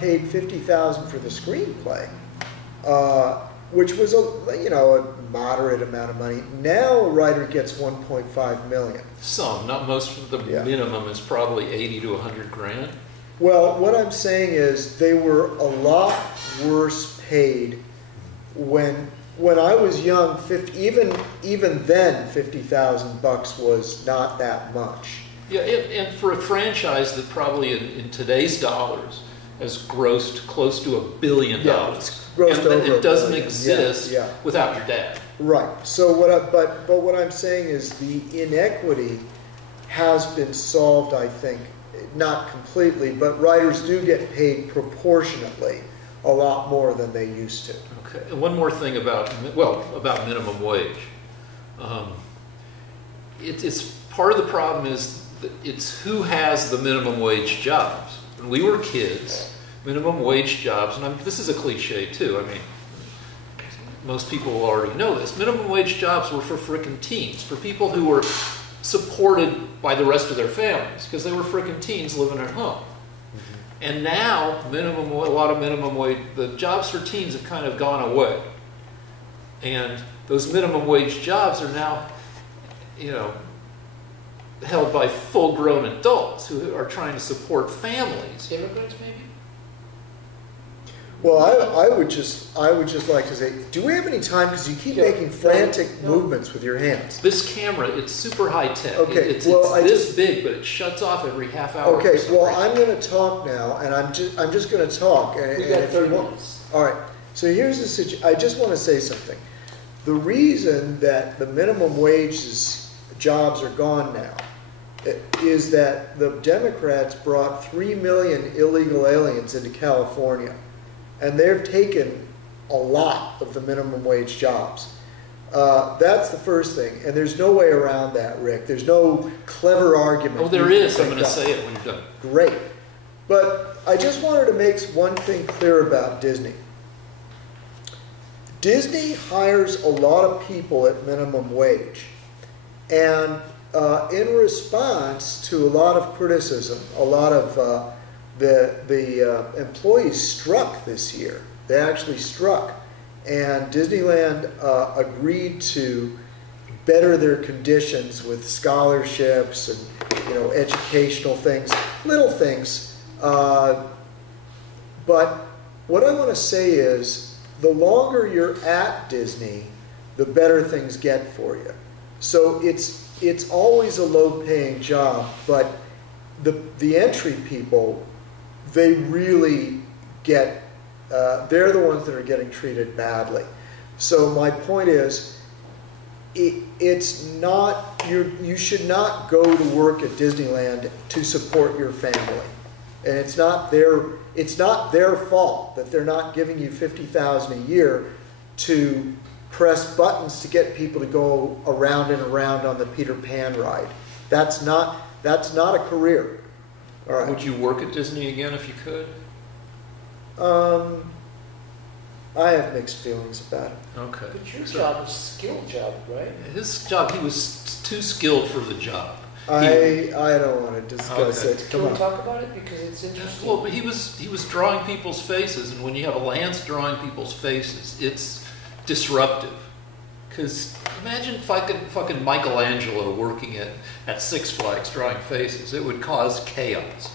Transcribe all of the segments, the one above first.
paid $50,000 for the screenplay, which was a moderate amount of money. Now a writer gets $1.5 million. Some, not most. Of the minimum is probably 80 to 100 grand. Well, what I'm saying is they were a lot worse paid when I was young. Even then, $50,000 was not that much. Yeah, and for a franchise that probably in today's dollars has grossed close to $1 billion. Yeah, it's grossed over and it doesn't $1 billion. exist without your dad. Right. So but what I'm saying is the inequity has been solved, I think, not completely, but writers do get paid proportionately a lot more than they used to. Okay. And one more thing about minimum wage. It's part of the problem is that it's who has the minimum wage jobs. When we were kids, minimum wage jobs, and this is a cliche too. I mean, most people already know this. Minimum wage jobs were for frickin' teens, for people who were supported by the rest of their families, because they were frickin' teens living at home. Mm-hmm. And now, a lot of minimum wage, the jobs for teens have kind of gone away. And those minimum wage jobs are now, held by full-grown adults who are trying to support families. Immigrants, maybe? Well, I would just like to say, do we have any time? Because you keep making frantic movements with your hands. This camera, it's super high tech. Okay, it's this big, but it shuts off every half hour. Okay, well, I'm going to talk now, and I'm just going to talk. And, we got 30 minutes. All right. So here's the situation. I just want to say something. The reason that the minimum wages jobs are gone now is that the Democrats brought 3 million illegal aliens into California. And they've taken a lot of the minimum wage jobs. That's the first thing. And there's no way around that, Rick. There's no clever argument. Oh, there is. I'm going to say it when you're done. Great. But I just wanted to make one thing clear about Disney. Disney hires a lot of people at minimum wage. And in response to a lot of criticism, a lot of the employees struck this year. They actually struck. And Disneyland agreed to better their conditions with scholarships and educational things, little things. But what I want to say is the longer you're at Disney, the better things get for you. So it's always a low-paying job, but the entry people, they really get, they're the ones that are getting treated badly. So my point is, it's not, you should not go to work at Disneyland to support your family. And it's not their fault that they're not giving you $50,000 a year to press buttons to get people to go around and around on the Peter Pan ride. That's not a career. All right. Would you work at Disney again if you could? I have mixed feelings about it. Okay. But your job is a skilled job, right? His job, he was too skilled for the job. I don't want to discuss it. Can we talk about it? Because it's interesting. Well, but he was drawing people's faces, and when you have a lance drawing people's faces, it's disruptive. Because imagine fucking Michelangelo working at Six Flags drawing faces. It would cause chaos.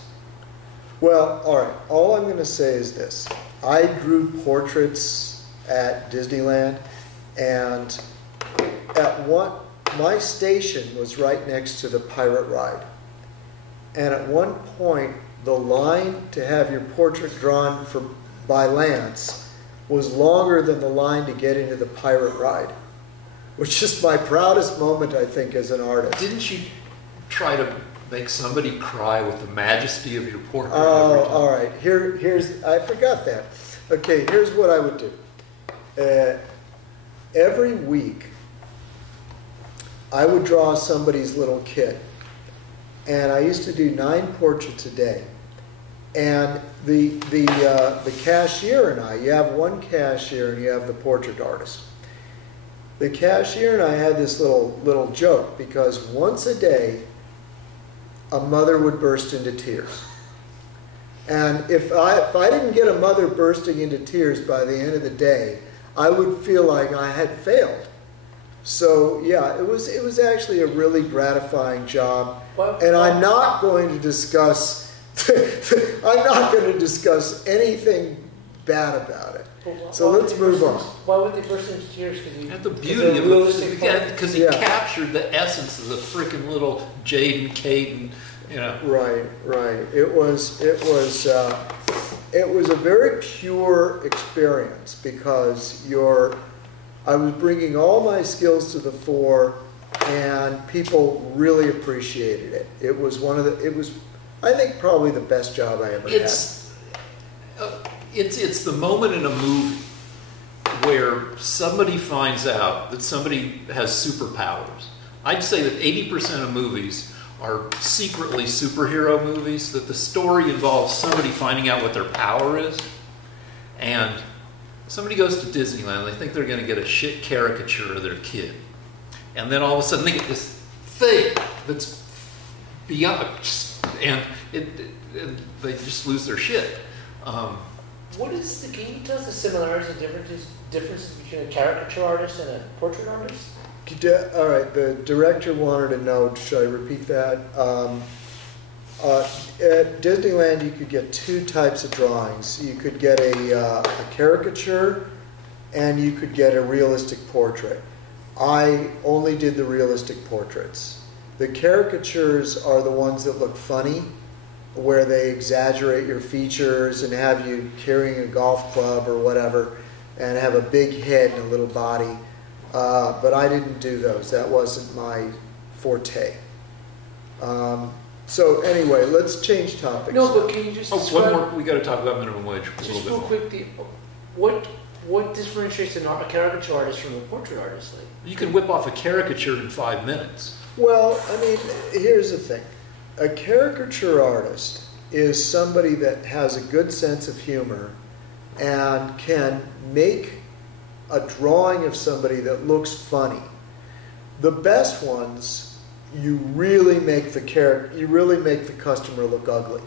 Well, all right. All I'm going to say is this. I drew portraits at Disneyland, and my station was right next to the pirate ride. And at one point, the line to have your portrait drawn by Lance was longer than the line to get into the pirate ride, which is my proudest moment, I think, as an artist. Didn't you try to make somebody cry with the majesty of your portrait? Oh, all right. I forgot that. Okay, here's what I would do. Every week, I would draw somebody's little kid. And I used to do 9 portraits a day. And the cashier and I, you have one cashier and you have the portrait artist. The cashier and I had this little joke, because once a day, a mother would burst into tears. And if I didn't get a mother bursting into tears by the end of the day, I would feel like I had failed. So yeah, it was actually a really gratifying job. And I'm not going to discuss anything bad about it. So let's move on. Why would they burst into tears? At the beauty of it, because he captured the essence of the freaking little Jaden Caden, you know. Right. It was a very pure experience because I was bringing all my skills to the fore, and people really appreciated it. It was I think probably the best job I ever had. It's the moment in a movie where somebody finds out that somebody has superpowers. I'd say that 80% of movies are secretly superhero movies, that the story involves somebody finding out what their power is. And somebody goes to Disneyland, they think they're going to get a shit caricature of their kid. And then all of a sudden they get this thing that's beyond, and they just lose their shit. Can you tell us the similarities and differences between a caricature artist and a portrait artist? All right, the director wanted to know, should I repeat that? At Disneyland, you could get two types of drawings. You could get a caricature, and you could get a realistic portrait. I only did the realistic portraits. The caricatures are the ones that look funny, where they exaggerate your features and have you carrying a golf club or whatever, and have a big head and a little body. But I didn't do those. That wasn't my forte. So anyway, let's change topics. No, but can you just one more? We got to talk about minimum wage a little just bit. real quick. What differentiates a caricature artist from a portrait artist? Like, you can whip off a caricature in 5 minutes. Well, I mean, here's the thing. A caricature artist is somebody that has a good sense of humor and can make a drawing of somebody that looks funny. The best ones, you really make the customer look ugly.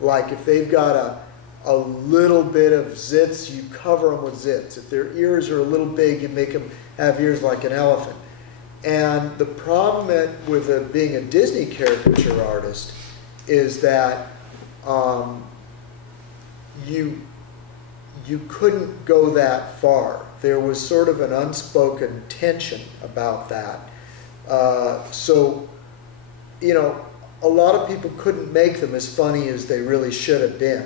Like if they've got a little bit of zits, you cover them with zits. If their ears are a little big, you make them have ears like an elephant. And the problem with being a Disney caricature artist is that you couldn't go that far. There was sort of an unspoken tension about that. So, a lot of people couldn't make them as funny as they really should have been.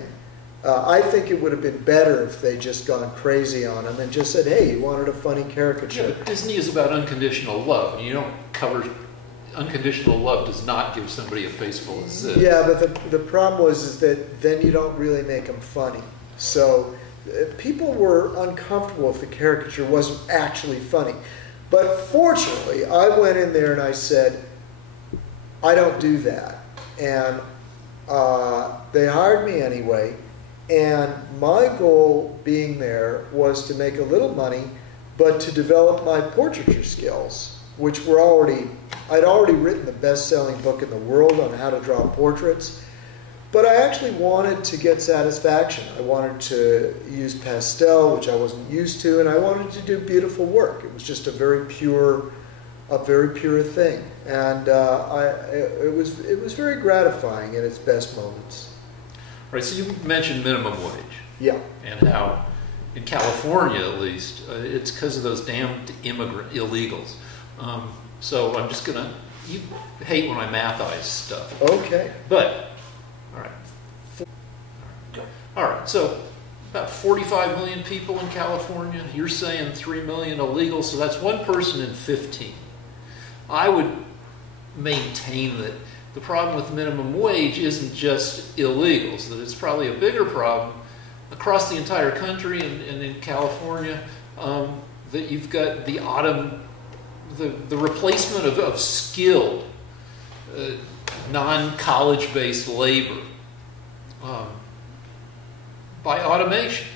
I think it would have been better if they just gone crazy on them and just said, hey, you wanted a funny caricature. Yeah, but Disney is about unconditional love. You don't cover... Unconditional love does not give somebody a face full of zits. Yeah, but the problem is that then you don't really make them funny. So people were uncomfortable if the caricature wasn't actually funny. But fortunately, I went in there and I said, I don't do that. And they hired me anyway. And my goal being there was to make a little money, but to develop my portraiture skills, which I'd already written the best-selling book in the world on how to draw portraits. But I actually wanted to get satisfaction. I wanted to use pastel, which I wasn't used to, and I wanted to do beautiful work. It was just a very pure thing, and it was very gratifying in its best moments. Right. So you mentioned minimum wage. Yeah. And how, in California at least, it's because of those damned immigrant illegals. So I'm just gonna. You hate when I mathize stuff. Okay. But. All right, so about 45 million people in California. You're saying 3 million illegal, so that's one person in 15. I would maintain that the problem with minimum wage isn't just illegals, that it's probably a bigger problem across the entire country and in California, that you've got the replacement of skilled, non-college-based labor by automation.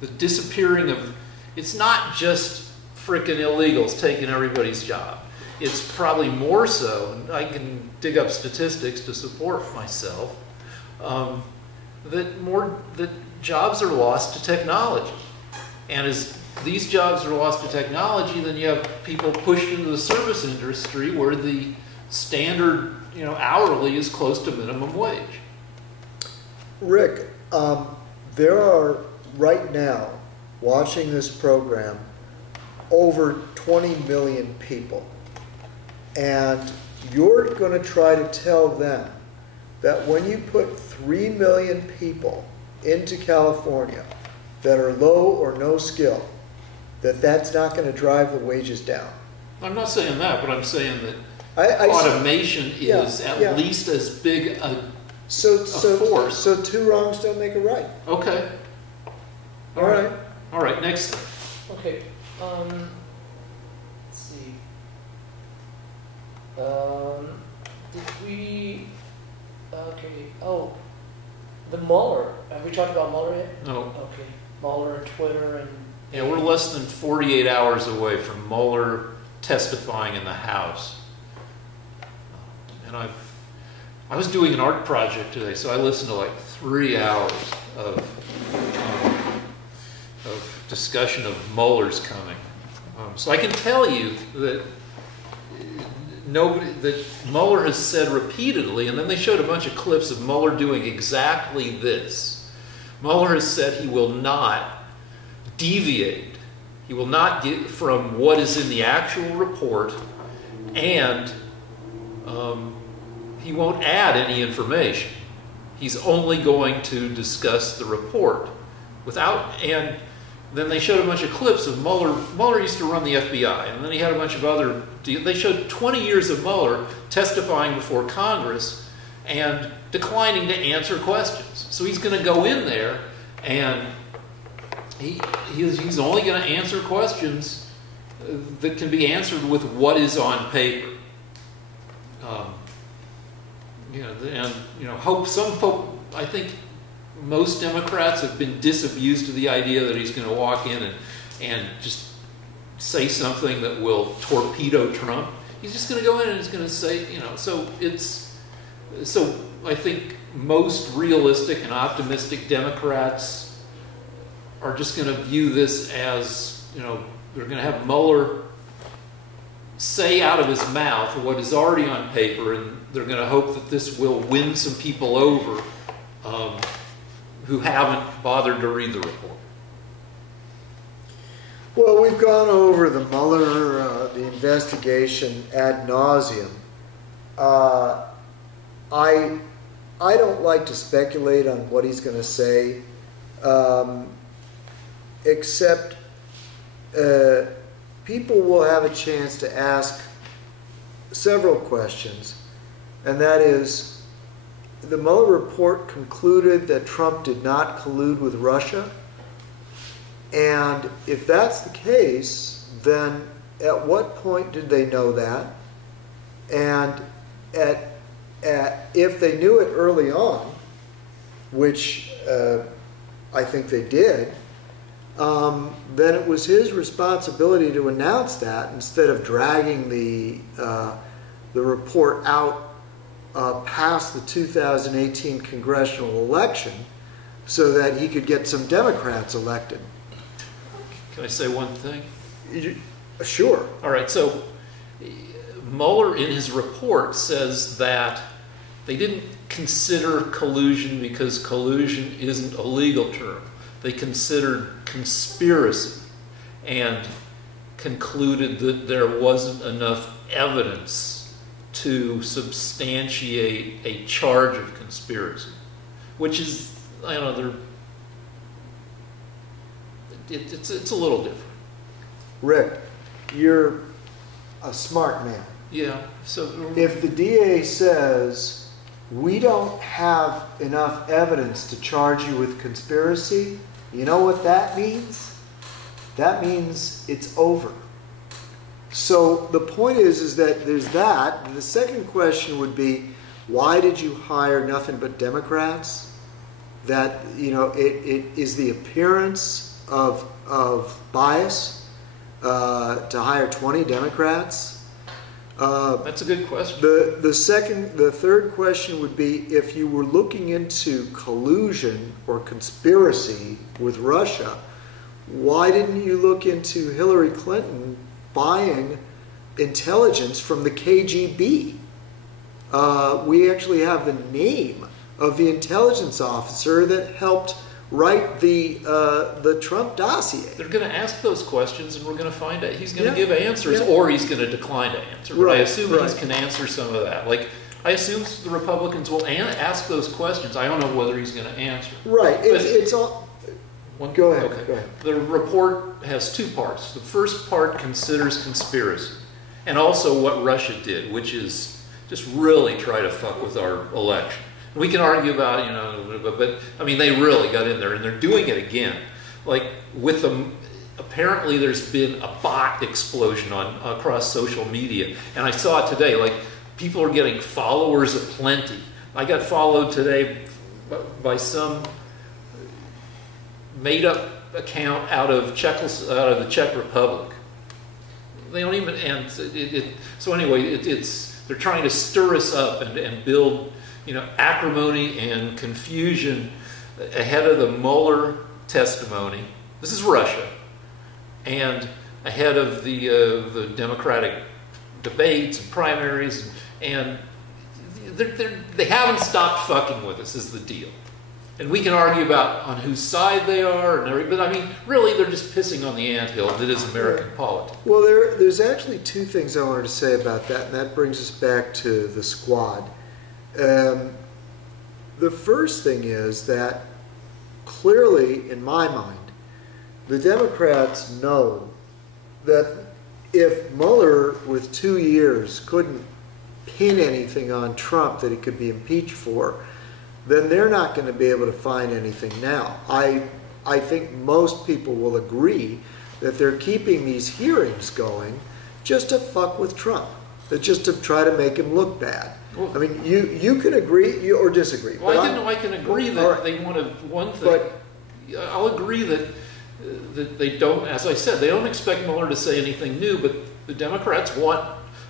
The disappearing of... It's not just frickin' illegals taking everybody's job. It's probably more so, and I can dig up statistics to support myself, that jobs are lost to technology. And as these jobs are lost to technology, then you have people pushed into the service industry where the standard, hourly is close to minimum wage. Rick, there are right now watching this program over 20 million people. And you're going to try to tell them that when you put 3 million people into California that are low or no skill, that's not going to drive the wages down. I'm not saying that, but I'm saying that automation is at least as big a force. So two wrongs don't make a right. Okay. All right, next thing. Okay. Let's see. Did we... Okay. Oh, the Mueller. Have we talked about Mueller yet? No. Okay. Mueller and Twitter and... Yeah, we're less than 48 hours away from Mueller testifying in the House. And I was doing an art project today, so I listened to like 3 hours of discussion of Mueller's coming. So I can tell you that that Mueller has said repeatedly, and then they showed a bunch of clips of Mueller doing exactly this. Mueller has said he will not deviate. He will not get from what is in the actual report, and he won't add any information. He's only going to discuss the report and then they showed a bunch of clips of Mueller. Mueller used to run the FBI, and then he had a bunch of other... They showed 20 years of Mueller testifying before Congress and declining to answer questions. So he's going to go in there, and he's only going to answer questions that can be answered with what is on paper. I think most Democrats have been disabused of the idea that he's going to walk in and just say something that will torpedo Trump. He's just going to go in and he's going to say, so I think most realistic and optimistic Democrats are just going to view this as, they're going to have Mueller say out of his mouth what is already on paper, and they're going to hope that this will win some people over who haven't bothered to read the report. Well, we've gone over the Mueller, the investigation ad nauseum. I don't like to speculate on what he's going to say, except people will have a chance to ask several questions, and that is, the Mueller report concluded that Trump did not collude with Russia. And if that's the case, then at what point did they know that? And if they knew it early on, which I think they did, then it was his responsibility to announce that instead of dragging the report out past the 2018 congressional election so that he could get some Democrats elected. Can I say one thing? Sure. All right, so Mueller in his report says that they didn't consider collusion because collusion isn't a legal term. They considered conspiracy and concluded that there wasn't enough evidence to substantiate a charge of conspiracy, which is, it's a little different. Rick, you're a smart man. Yeah. So if the DA says we don't have enough evidence to charge you with conspiracy, you know what that means? That means it's over. So the point is that there's that. And the second question would be, why did you hire nothing but Democrats? That, it is the appearance of bias to hire 20 Democrats. That's a good question. The third question would be, if you were looking into collusion or conspiracy with Russia, why didn't you look into Hillary Clinton buying intelligence from the KGB? We actually have the name of the intelligence officer that helped write the Trump dossier. They're going to ask those questions, and we're going to find out. He's going to Yeah. give answers, Yeah. or he's going to decline to answer. But Right, I assume right. he can answer some of that. Like, I assume the Republicans will ask those questions. I don't know whether he's going to answer. Right. But- It's all. Go ahead. Okay. Go ahead. The report has two parts. The first part considers conspiracy, and also what Russia did, which is just really try to fuck with our election. We can argue about, but I mean, they really got in there, and they're doing it again. Like with them, apparently there's been a bot explosion across social media, and I saw it today. Like people are getting followers aplenty. I got followed today by some made-up account out of the Czech Republic. They don't even, and so anyway, they're trying to stir us up and build, acrimony and confusion ahead of the Mueller testimony. This is Russia, and ahead of the Democratic debates and primaries, and they haven't stopped fucking with us. Is the deal. And we can argue about on whose side they are, and everything, but I mean, really, they're just pissing on the anthill that is American politics. Well, there's actually two things I wanted to say about that, and that brings us back to the squad. The first thing is that clearly, in my mind, the Democrats know that if Mueller, with 2 years, couldn't pin anything on Trump that he could be impeached for, then they're not going to be able to find anything now. I think most people will agree that they're keeping these hearings going just to fuck with Trump, just to try to make him look bad. Well, I mean, you can agree or disagree. Well, I can agree that right. they want to, one thing, I'll agree that they don't, as I said, they don't expect Mueller to say anything new, but the Democrats want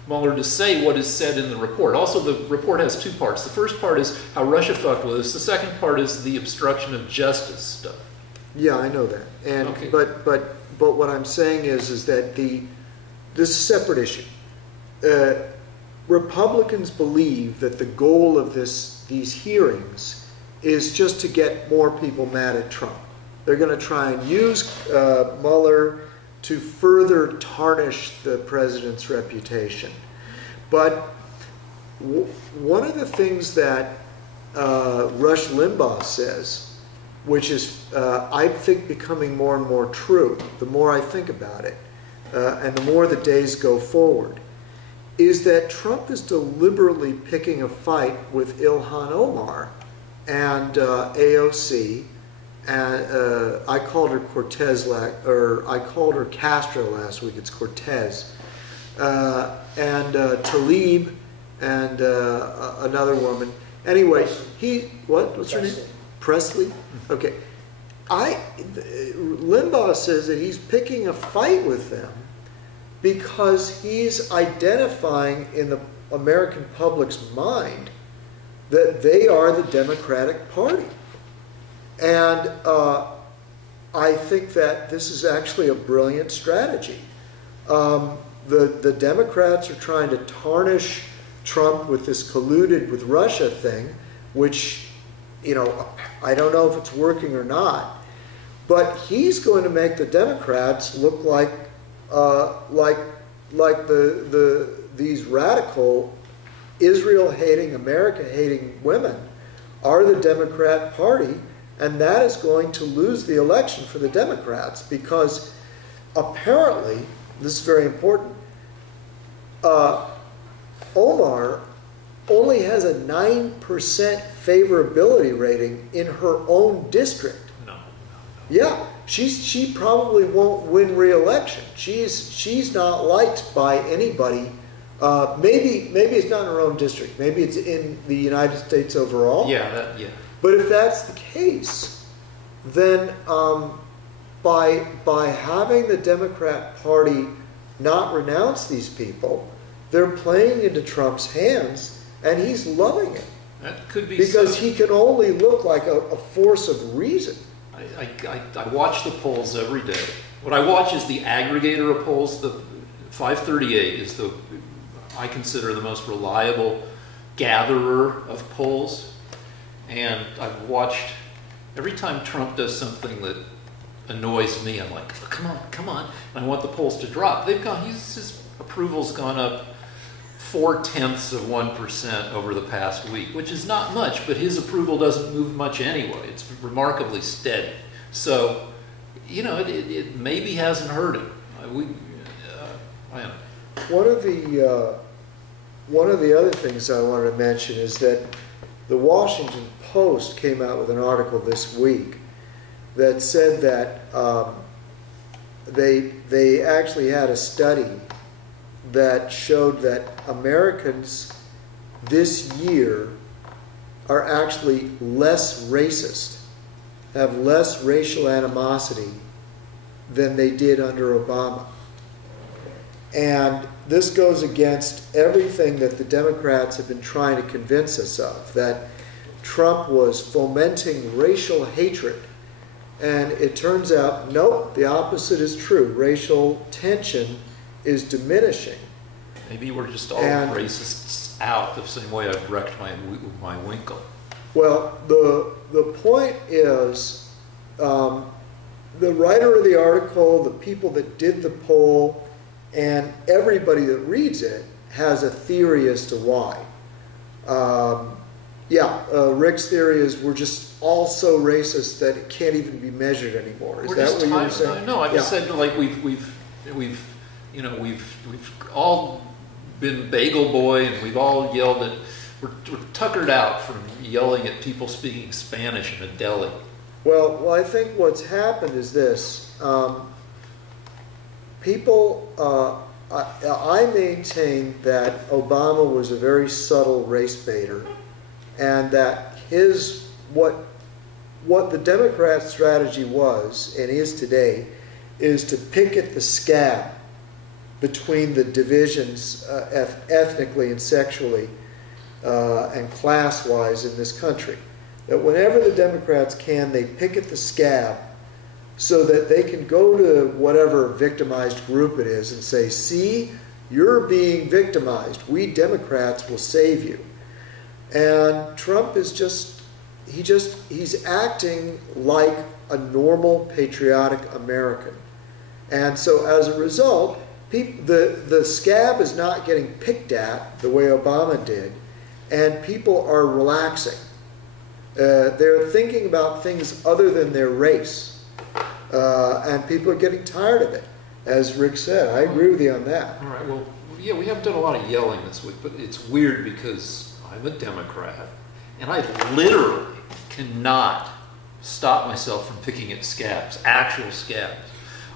Mueller to say what is said in the report. Also, the report has two parts. The first part is how Russia fucked with us. The second part is the obstruction of justice stuff. Yeah, I know that. And Okay. but what I'm saying is that this is a separate issue. Republicans believe that the goal of these hearings is just to get more people mad at Trump. They're going to try and use Mueller to further tarnish the president's reputation. But one of the things that Rush Limbaugh says, which is, I think, becoming more and more true, the more I think about it, and the more the days go forward, is that Trump is deliberately picking a fight with Ilhan Omar and AOC. And I called her I called her Castro last week. It's Cortez, and Tlaib, and another woman. Anyway, what's her name? Presley. Okay, Limbaugh says that he's picking a fight with them because he's identifying in the American public's mind that they are the Democratic Party. And I think that this is actually a brilliant strategy. The Democrats are trying to tarnish Trump with this colluded with Russia thing, which, I don't know if it's working or not. But he's going to make the Democrats look like these radical Israel-hating, America-hating women are the Democrat Party. And that is going to lose the election for the Democrats because apparently, this is very important, Omar only has a 9% favorability rating in her own district. No. Yeah, she probably won't win re-election. She's not liked by anybody. Maybe it's not in her own district. Maybe it's in the United States overall. Yeah. But if that's the case, then by having the Democrat Party not renounce these people, they're playing into Trump's hands, and he's loving it. That could be because he can only look like a force of reason. I watch the polls every day. What I watch is the aggregator of polls. The 538 is I consider the most reliable gatherer of polls. And I've watched, every time Trump does something that annoys me, I'm like, oh, come on. And I want the polls to drop. His approval's gone up 0.4% over the past week, which is not much, but his approval doesn't move much anyway. It's remarkably steady. So, it maybe hasn't hurt him. I don't know. One of the other things I wanted to mention is that the Washington Post came out with an article this week that said that they actually had a study that showed that Americans this year are actually less racist, have less racial animosity than they did under Obama. And this goes against everything that the Democrats have been trying to convince us of, that Trump was fomenting racial hatred. And it turns out, nope, the opposite is true. Racial tension is diminishing. Maybe we're just all racists out the same way I've wrecked my winkle. Well, the point is, the writer of the article, the people that did the poll, and everybody that reads it has a theory as to why. Rick's theory is we're just all so racist that it can't even be measured anymore. Is that what you were saying? No, I just said like we've all been Bagel Boy, and we've all yelled at. We're tuckered out from yelling at people speaking Spanish in a deli. Well, I think what's happened is this. I maintain that Obama was a very subtle race baiter, and that what the Democrat strategy was, and is today, is to pick at the scab between the divisions ethnically and sexually and class-wise in this country. That whenever the Democrats can, they pick at the scab so that they can go to whatever victimized group it is and say, see, you're being victimized. We Democrats will save you. And Trump is he's acting like a normal patriotic American. And so as a result, the scab is not getting picked at the way Obama did, and people are relaxing. They're thinking about things other than their race, and people are getting tired of it, as Rick said. I agree with you on that. All right, well, yeah, we haven't done a lot of yelling this week, but it's weird because I'm a Democrat, and I literally cannot stop myself from picking at scabs, actual scabs.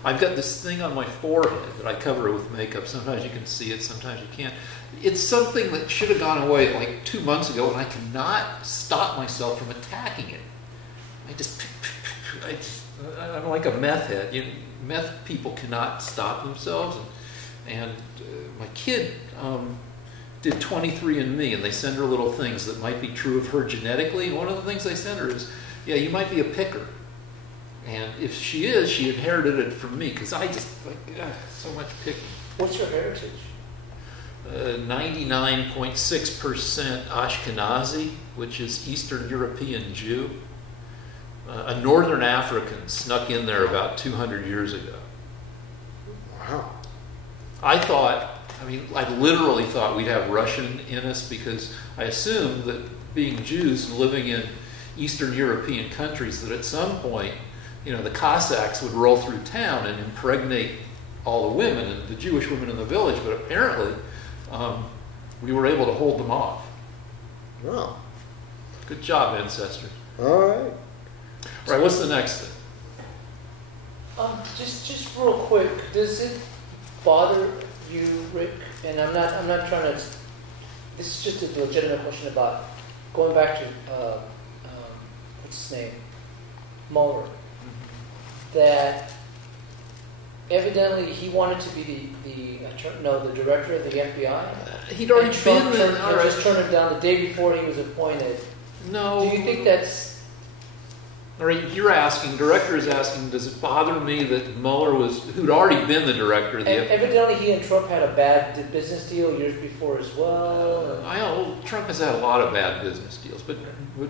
I've got this thing on my forehead that I cover with makeup. Sometimes you can see it, sometimes you can't. It's something that should have gone away like 2 months ago, and I cannot stop myself from attacking it. I'm like a meth head. Meth people cannot stop themselves. And my kid did 23andMe, and they send her little things that might be true of her genetically. And one of the things they send her is, yeah, you might be a picker. And if she is, she inherited it from me, because I just so much picking. What's your heritage? 99.6% Ashkenazi, which is Eastern European Jew. A Northern African snuck in there about 200 years ago. Wow. I literally thought we'd have Russian in us, because I assumed that being Jews and living in Eastern European countries, that at some point, the Cossacks would roll through town and impregnate all the women, and the Jewish women in the village, but apparently we were able to hold them off. Wow. Good job, ancestors. All right. All right, what's the next thing? Just real quick, does it bother you, Rick? And I'm not trying to. This is just a legitimate question about going back to what's his name, Mueller. That evidently he wanted to be the director of the FBI. He'd already been there. Just turned him down the day before he was appointed. No. Do you think that's... All right, director is asking, does it bother me that Mueller who'd already been the director of the FBI? Evidently he and Trump had a bad business deal years before as well. Trump has had a lot of bad business deals, but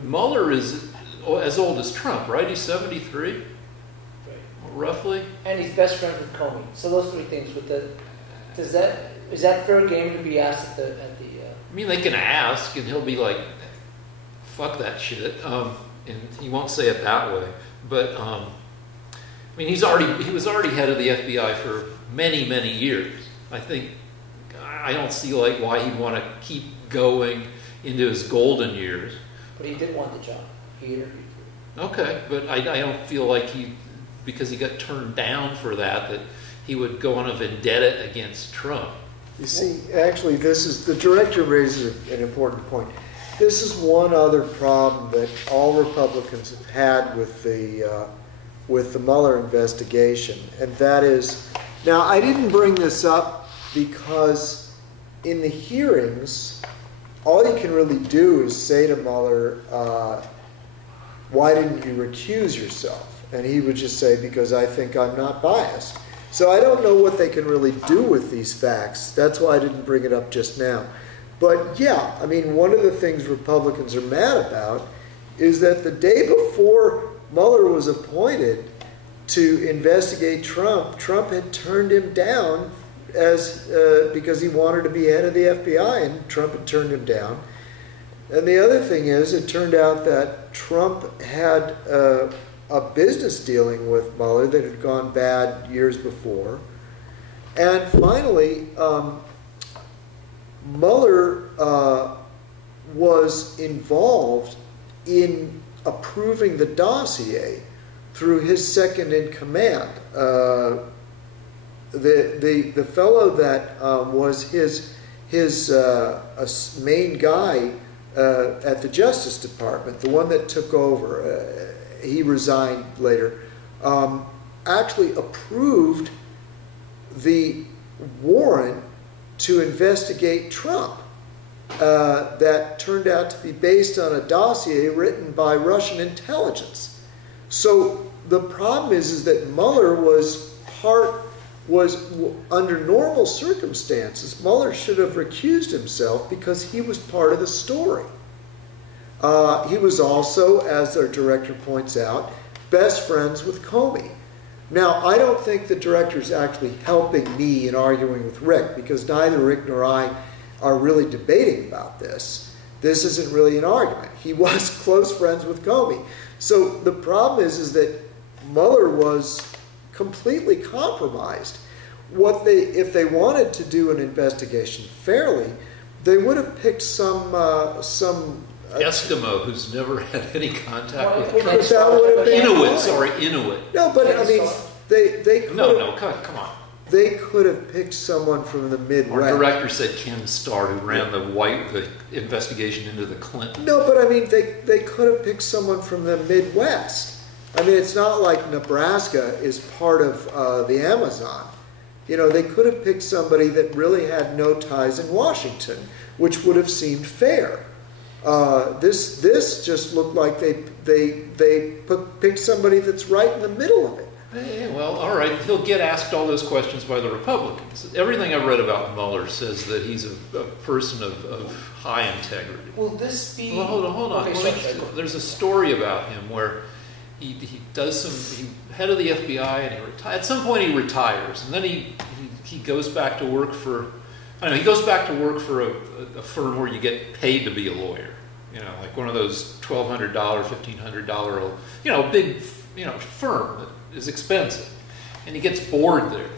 Mueller is as old as Trump, right? He's 73? Right. Roughly? And he's best friends with Comey. So those three things. Is that fair game to be asked at the I mean, they can ask, and he'll be like, fuck that shit. And he won't say it that way, but I mean, he was already head of the FBI for many, many years. I don't see why he'd want to keep going into his golden years. But he did want the job. He interviewed for it. Okay, but I don't feel like because he got turned down for that he would go on a vendetta against Trump. You see, actually, the director raises an important point. This is one other problem that all Republicans have had with the Mueller investigation, and that is, now I didn't bring this up because in the hearings, all you can really do is say to Mueller, why didn't you recuse yourself? And he would just say, because I think I'm not biased. So I don't know what they can really do with these facts. That's why I didn't bring it up just now. But yeah, I mean, one of the things Republicans are mad about is that the day before Mueller was appointed to investigate Trump, Trump had turned him down because he wanted to be head of the FBI, and Trump had turned him down. And the other thing is, it turned out that Trump had a business dealing with Mueller that had gone bad years before. And finally, Mueller was involved in approving the dossier through his second in command. The fellow that was his main guy at the Justice Department, the one that took over, he resigned later, actually approved the warrant to investigate Trump that turned out to be based on a dossier written by Russian intelligence. So the problem is that Mueller was under normal circumstances, Mueller should have recused himself because he was part of the story. He was also, as their director points out, best friends with Comey. Now, I don't think the director is actually helping me in arguing with Rick, because neither Rick nor I are really debating about this. This isn't really an argument. He was close friends with Comey. So the problem is that Mueller was completely compromised. If they wanted to do an investigation fairly, they would have picked some Eskimo who's never had any contact with Inuit. No, but I mean, they could come on. They could have picked someone from the Midwest. Our director said Ken Starr, who ran the investigation into the Clinton. No, but I mean, they could have picked someone from the Midwest. I mean, it's not like Nebraska is part of the Amazon. You know, they could have picked somebody that really had no ties in Washington, which would have seemed fair. This just looked like they picked somebody that's right in the middle of it. Well, all right. He'll get asked all those questions by the Republicans. Everything I've read about Mueller says that he's a person of high integrity. Will this be... Well, hold on. Okay, there's a story about him where he head of the FBI, and at some point he retires, and then he goes back to work for... he goes back to work for a firm where you get paid to be a lawyer. You know, like one of those $1,200, $1,500, big, firm that is expensive. And he gets bored there.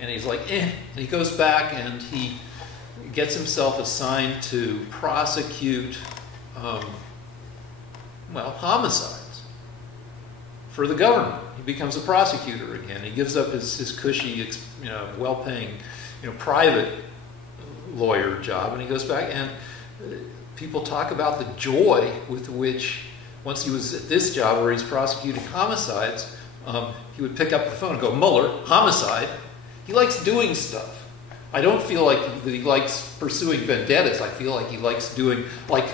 And he's like, And he goes back and he gets himself assigned to prosecute, homicides for the government. He becomes a prosecutor again. He gives up his cushy, well-paying, private lawyer job, and he goes back, and people talk about the joy with which, once he was at this job where he's prosecuting homicides, he would pick up the phone and go, Mueller, homicide. He likes doing stuff. I don't feel like that he likes pursuing vendettas. I feel like he likes doing, like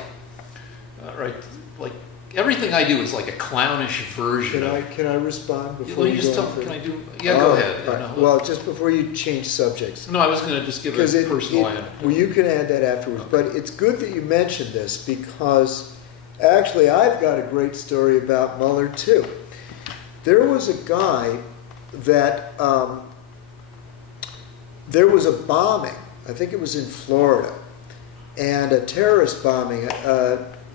everything I do is like a clownish version Can I respond before Let me you just go tell. on Can I further? do? Yeah, go ahead. All right. Well, just before you change subjects. No, I was going to just give a personal anecdote. Well, you can add that afterwards. Okay. But it's good that you mentioned this because actually I've got a great story about Mueller too. There was a guy that there was a bombing. I think it was in Florida, and a terrorist bombing.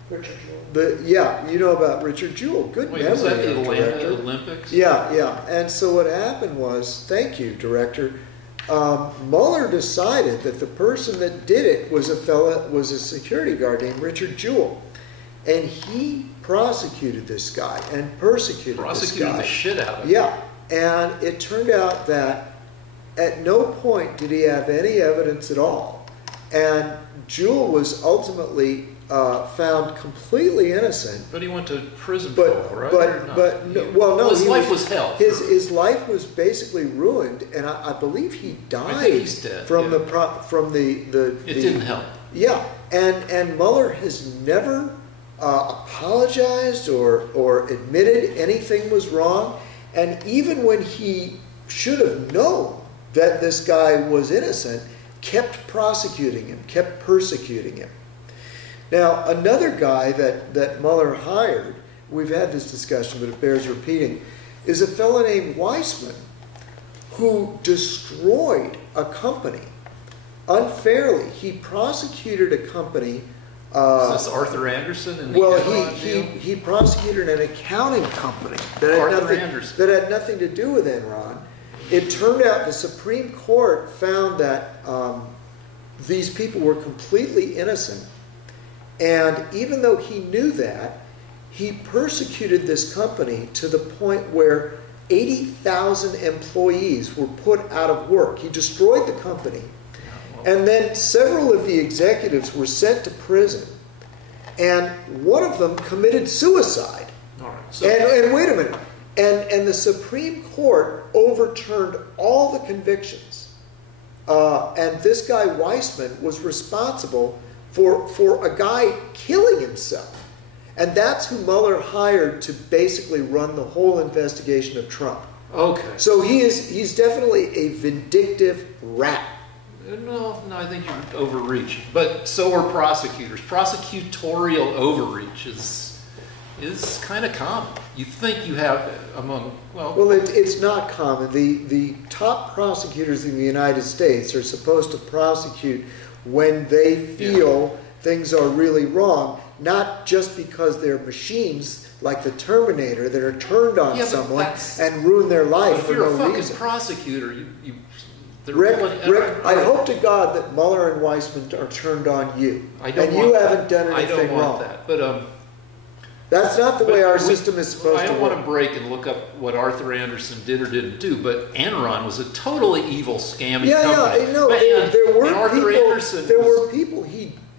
Richard Jewell. Yeah, you know about Richard Jewell. Good Wait, memory, was that the Atlanta Director. Olympics? Yeah. And so what happened was, thank you, Director. Mueller decided that the person that did it was a security guard named Richard Jewell, and he prosecuted this guy and persecuted this guy. The shit out of him. Yeah, and it turned out that at no point did he have any evidence at all, and Jewell was ultimately found completely innocent. But he went to prison for a while, right? No. His life was hell. His life was basically ruined, and I believe he died. I think he's dead, from yeah. It didn't help. Yeah, and Mueller has never apologized or admitted anything was wrong, and even when he should have known that this guy was innocent, kept prosecuting him, kept persecuting him. Now, another guy that Mueller hired, we've had this discussion, but it bears repeating, is a fellow named Weissman, who destroyed a company unfairly. He prosecuted a company. Is this Arthur Anderson? In the Enron deal? He prosecuted an accounting company that had nothing to do with Enron. It turned out the Supreme Court found that these people were completely innocent. And even though he knew that, he persecuted this company to the point where 80,000 employees were put out of work. He destroyed the company. And then several of the executives were sent to prison. And one of them committed suicide. All right. And wait a minute. And the Supreme Court overturned all the convictions. And this guy Weissman was responsible for a guy killing himself. And that's who Mueller hired to basically run the whole investigation of Trump. Okay. So he's definitely a vindictive rat. No, I think you're overreaching. But so are prosecutors. Prosecutorial overreach is kind of common. You think you have among, Well, it's not common. The top prosecutors in the United States are supposed to prosecute when they feel things are really wrong, not just because they're machines like the Terminator that are turned on someone and ruin their life for no reason. If you're a fucking prosecutor, Rick, I hope to God that Mueller and Weissman are turned on you. You haven't done anything wrong. I don't want that. But that's not the way our system is supposed to work. I don't want to break and look up what Arthur Anderson did or didn't do, but Enron was a totally evil, scammy company. Yeah, no, there were people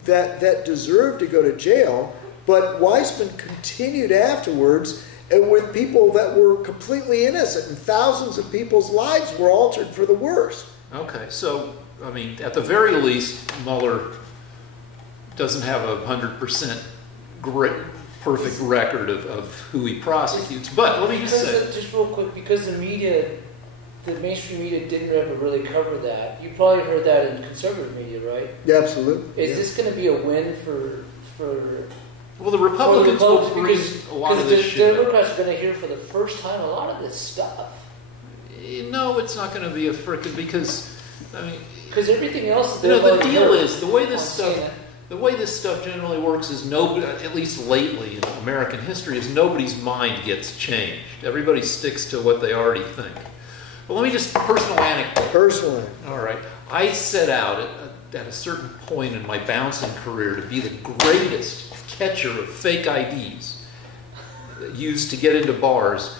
that deserved to go to jail, but Weissman continued afterwards with people that were completely innocent, and thousands of people's lives were altered for the worse. Okay, so, I mean, at the very least, Mueller doesn't have 100% perfect record of who he prosecutes. But let me just say... Just real quick, because the mainstream media didn't ever really cover that. You probably heard that in conservative media, right? Yeah, absolutely. Is this going to be a win for well, the Republicans will bring a lot of this shit. The Democrats are going to hear for the first time a lot of this stuff. No, it's not going to be a frickin' because everything else. The deal is the way this stuff generally works is nobody, at least lately in American history, is nobody's mind gets changed. Everybody sticks to what they already think. Well, let me just personal anecdote. Personally, all right. I set out at a certain point in my bouncing career to be the greatest catcher of fake IDs used to get into bars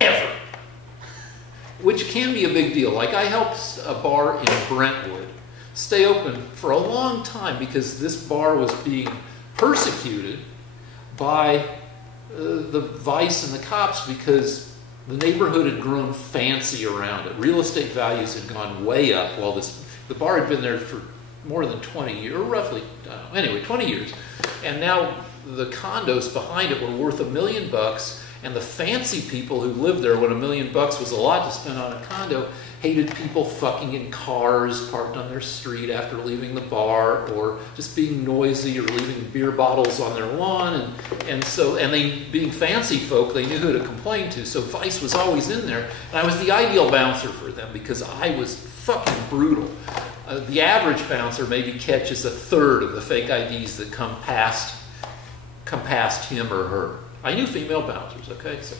ever, which can be a big deal. Like I helped a bar in Brentwood stay open for a long time because this bar was being persecuted by the vice and the cops because the neighborhood had grown fancy around it. Real estate values had gone way up while the bar had been there for more than 20 years, or roughly, anyway, 20 years. And now the condos behind it were worth $1 million, and the fancy people who lived there when $1 million was a lot to spend on a condo hated people fucking in cars parked on their street after leaving the bar, or just being noisy, or leaving beer bottles on their lawn, and they, being fancy folk, they knew who to complain to. So Vice was always in there, and I was the ideal bouncer for them because I was fucking brutal. The average bouncer maybe catches a third of the fake IDs that come past him or her. I knew female bouncers, okay? So,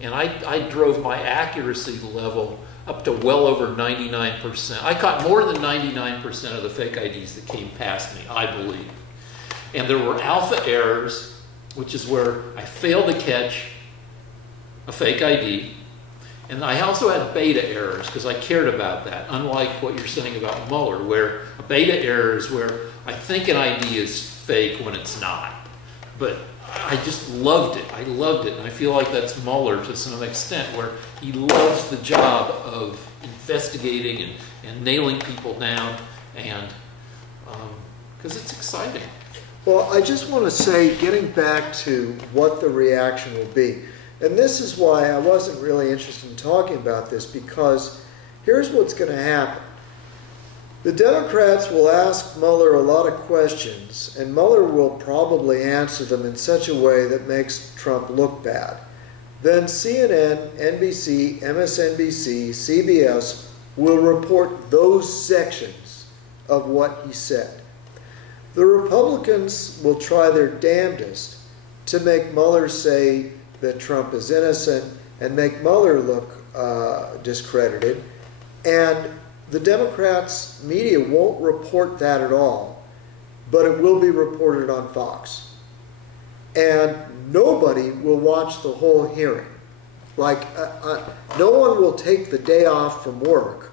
and I drove my accuracy level up to well over 99%. I caught more than 99% of the fake IDs that came past me, I believe. And there were alpha errors, which is where I failed to catch a fake ID. And I also had beta errors because I cared about that, unlike what you're saying about Mueller, where a beta error is where I think an ID is fake when it's not. But I just loved it. I loved it. And I feel like that's Mueller to some extent, where he loves the job of investigating and nailing people down, and because it's exciting. Well, I just want to say, getting back to what the reaction will be, and this is why I wasn't really interested in talking about this, because here's what's going to happen. The Democrats will ask Mueller a lot of questions, and Mueller will probably answer them in such a way that makes Trump look bad. Then CNN, NBC, MSNBC, CBS will report those sections of what he said. The Republicans will try their damnedest to make Mueller say that Trump is innocent and make Mueller look discredited. And the Democrats' media won't report that at all, but it will be reported on Fox. And nobody will watch the whole hearing. No one will take the day off from work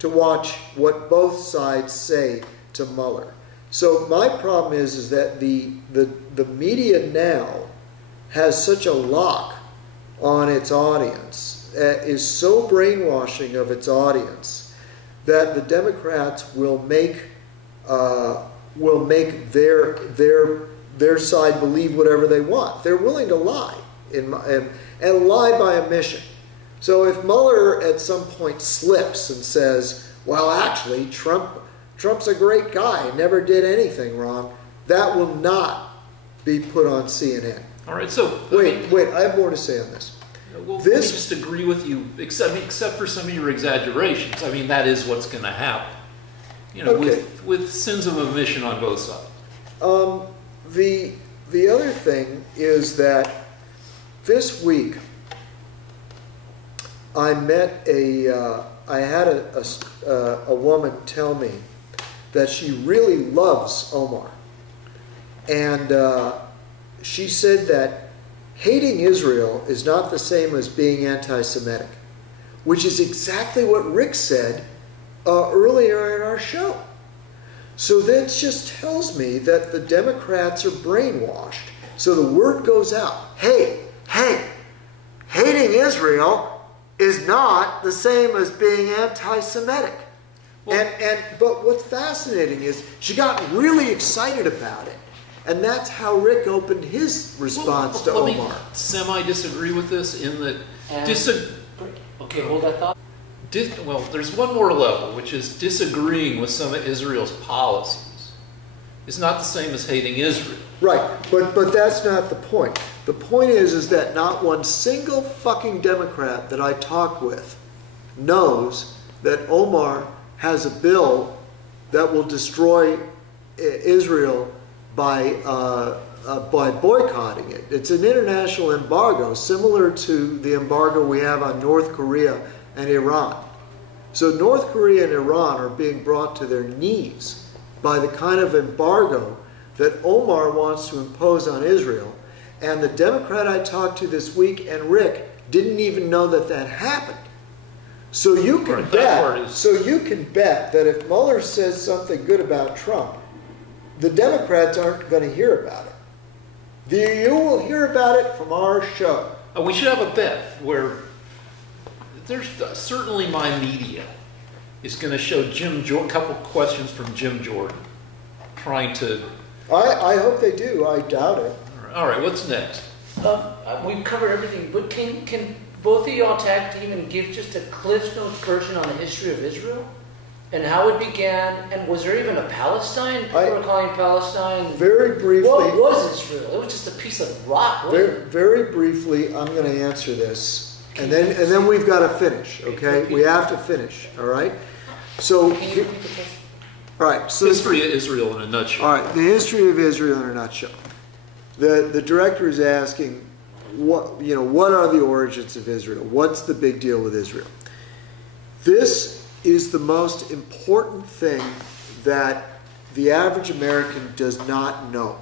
to watch what both sides say to Mueller. So my problem is that the media now has such a lock on its audience, is so brainwashing of its audience, that the Democrats will make their side believe whatever they want. They're willing to lie and lie by omission. So if Mueller at some point slips and says, "Well, actually, Trump's a great guy, never did anything wrong," that will not be put on CNN. All right. So wait, I have more to say on this. Well, let me just agree with you, except for some of your exaggerations. I mean, that is what's going to happen. You know, okay. with sins of omission on both sides. The other thing is that this week I met I had a woman tell me that she really loves Omar, and she said that hating Israel is not the same as being anti-Semitic, which is exactly what Rick said earlier in our show. So that just tells me that the Democrats are brainwashed. So the word goes out, hey, hating Israel is not the same as being anti-Semitic. Well, but what's fascinating is she got really excited about it. And that's how Rick opened his response to Omar. Let me semi-disagree with this in that... Okay, hold that thought. Well, there's one more level, which is disagreeing with some of Israel's policies. It's not the same as hating Israel. Right, but that's not the point. The point is that not one single fucking Democrat that I talk with knows that Omar has a bill that will destroy Israel by boycotting it. It's an international embargo, similar to the embargo we have on North Korea and Iran. So North Korea and Iran are being brought to their knees by the kind of embargo that Omar wants to impose on Israel. And the Democrat I talked to this week and Rick didn't even know that that happened. So you can bet that if Mueller says something good about Trump, the Democrats aren't going to hear about it. You will hear about it from our show. We should have a bet where there's certainly my media is going to show a couple questions from Jim Jordan trying to. I hope they do. I doubt it. All right, what's next? We've covered everything, but can both of y'all tag team and give just a Cliff's Notes version on the history of Israel? And how it began, and was there even a Palestine? People were calling Palestine. Very briefly. What was Israel? It was just a piece of rock, wasn't it? Very briefly, I'm going to answer this, and then we've got to finish. Okay, we have to finish. All right. So, Can you repeat the question? all right. So History of Israel in a nutshell. all right, the history of Israel in a nutshell. The director is asking, what are the origins of Israel? What's the big deal with Israel? This is the most important thing that the average American does not know.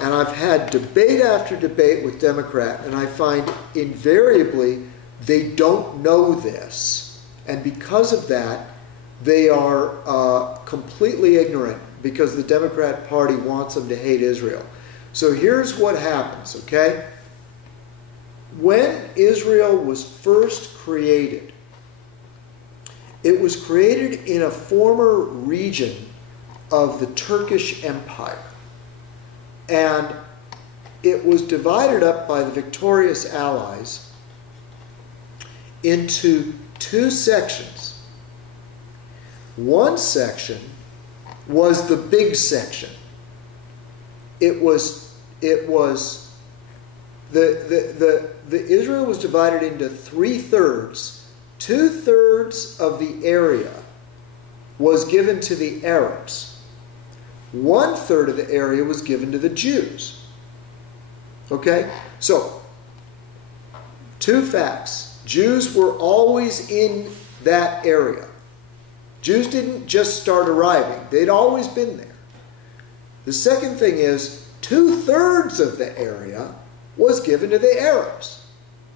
And I've had debate after debate with Democrats, and I find invariably they don't know this. And because of that, they are completely ignorant because the Democrat Party wants them to hate Israel. So here's what happens, okay? When Israel was first created, it was created in a former region of the Turkish Empire. And it was divided up by the victorious Allies into two sections. One section was the big section. Israel was divided into 3/3. 2/3 of the area was given to the Arabs. 1/3 of the area was given to the Jews. Okay? So, two facts. Jews were always in that area. Jews didn't just start arriving. They'd always been there. The second thing is 2/3 of the area was given to the Arabs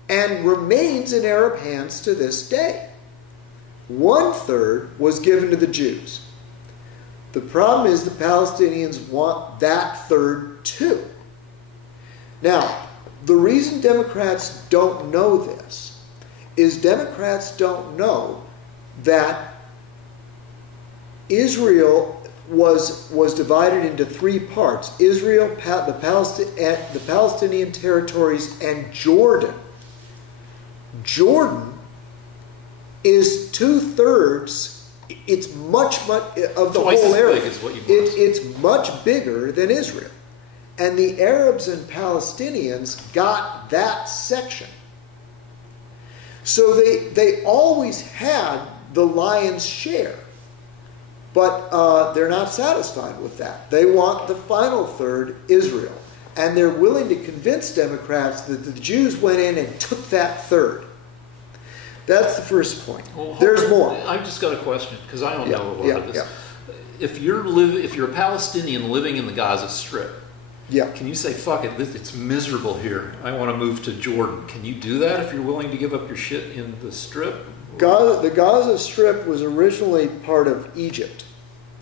and remains in Arab hands to this day. 1/3 was given to the Jews. The problem is the Palestinians want that third too. Now, the reason Democrats don't know this is Democrats don't know that Israel was divided into 3 parts. Israel, the Palestinian territories, and Jordan. Jordan is 2/3. It's much of the Twice whole as area. big as what you want. It's much bigger than Israel. And the Arabs and Palestinians got that section. So they always had the lion's share. But they're not satisfied with that. They want the final third, Israel. And they're willing to convince Democrats that the Jews went in and took that third. That's the first point. Well, there's more. I've just got a question, because I don't know a lot of this. Yeah. If you're a Palestinian living in the Gaza Strip, can you say, fuck it, it's miserable here, I want to move to Jordan? Can you do that if you're willing to give up your shit in the Strip? The Gaza Strip was originally part of Egypt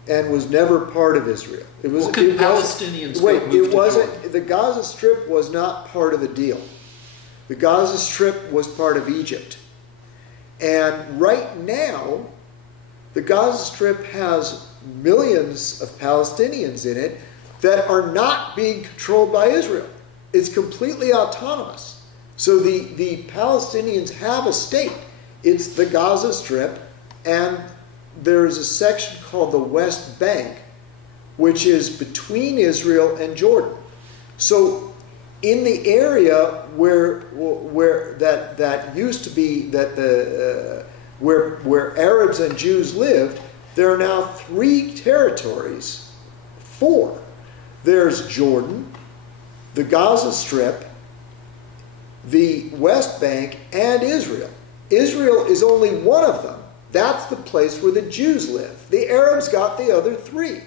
and was never part of Israel. Palestinians move to Jordan? The Gaza Strip was not part of the deal. The Gaza Strip was part of Egypt. And right now, the Gaza Strip has millions of Palestinians in it that are not being controlled by Israel. It's completely autonomous. So the Palestinians have a state. It's the Gaza Strip, and there's a section called the West Bank, which is between Israel and Jordan. So in the area where that used to be where Arabs and Jews lived, there are now 3 territories. 4. There's Jordan, the Gaza Strip, the West Bank, and Israel. Israel is only one of them. That's the place where the Jews live. The Arabs got the other 3.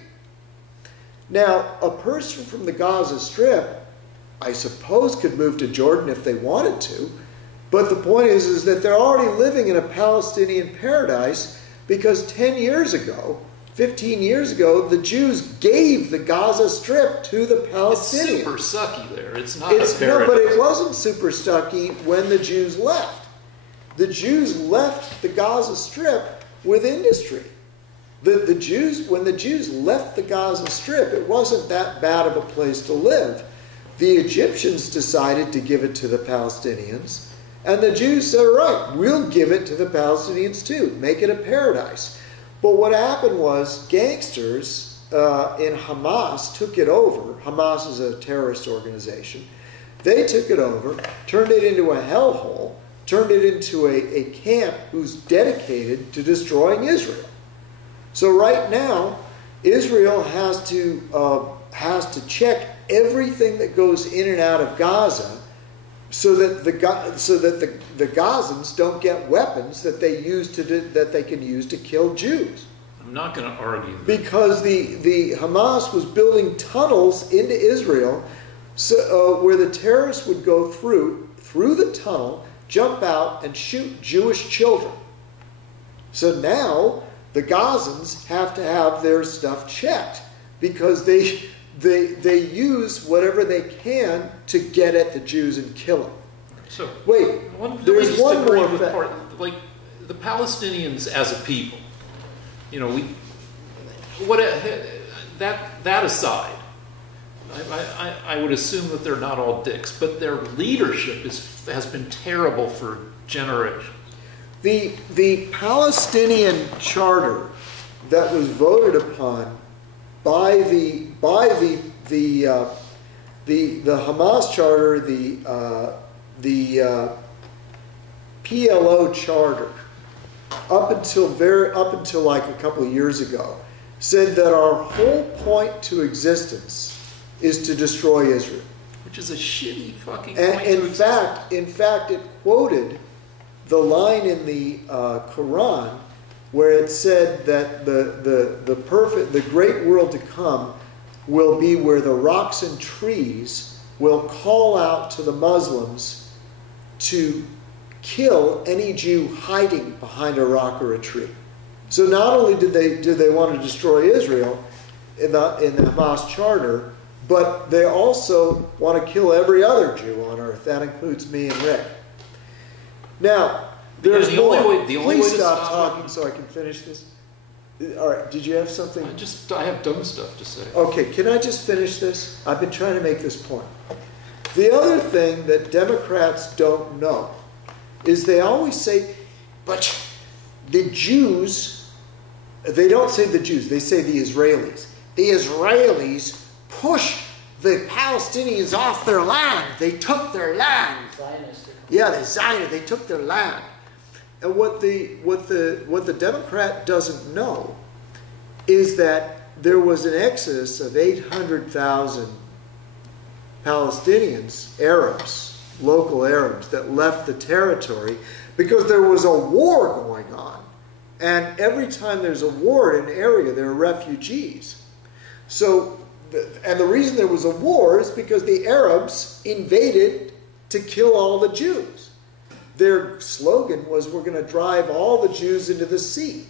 Now, a person from the Gaza Strip, I suppose, could move to Jordan if they wanted to, but the point is that they're already living in a Palestinian paradise because 10 years ago, 15 years ago, the Jews gave the Gaza Strip to the Palestinians. It's super sucky there. It's not No, but it wasn't super sucky when the Jews left. The Jews left the Gaza Strip with industry. When the Jews left the Gaza Strip, it wasn't that bad of a place to live. The Egyptians decided to give it to the Palestinians, and the Jews said, all right, we'll give it to the Palestinians too, make it a paradise. But what happened was gangsters in Hamas took it over. Hamas is a terrorist organization. They took it over, turned it into a hellhole, turned it into a camp who's dedicated to destroying Israel. So right now, Israel has to check everything that goes in and out of Gaza, so that the Gazans don't get weapons that they can use to kill Jews. I'm not going to argue that. Because the Hamas was building tunnels into Israel, where the terrorists would go through the tunnel, jump out, and shoot Jewish children. So now the Gazans have to have their stuff checked, because they use whatever they can to get at the Jews and kill them. So wait, there's one more part, like the Palestinians as a people. You know, that aside, I would assume that they're not all dicks, but their leadership has been terrible for generations. The Palestinian charter that was voted upon by the Hamas charter, the PLO charter, up until like a couple of years ago, said that our whole point to existence is to destroy Israel, which is a shitty fucking and point. In fact, it quoted the line in the Quran where it said that the great world to come will be where the rocks and trees will call out to the Muslims to kill any Jew hiding behind a rock or a tree. So not only did they want to destroy Israel in the Hamas charter, but they also want to kill every other Jew on earth. That includes me and Rick. Now, there's more. Please stop talking so I can finish this. All right, did you have something? I have dumb stuff to say. Okay, can I just finish this? I've been trying to make this point. The other thing that Democrats don't know is they always say, but the Jews, they don't say the Jews, they say the Israelis. The Israelis pushed the Palestinians off their land. They took their land. Zionistic. Yeah, the Zionists, they took their land. And what the Democrat doesn't know is that there was an exodus of 800,000 Palestinians, Arabs, local Arabs, that left the territory because there was a war going on. And every time there's a war in an area, there are refugees. So, and the reason there was a war is because the Arabs invaded to kill all the Jews. Their slogan was, we're going to drive all the Jews into the sea.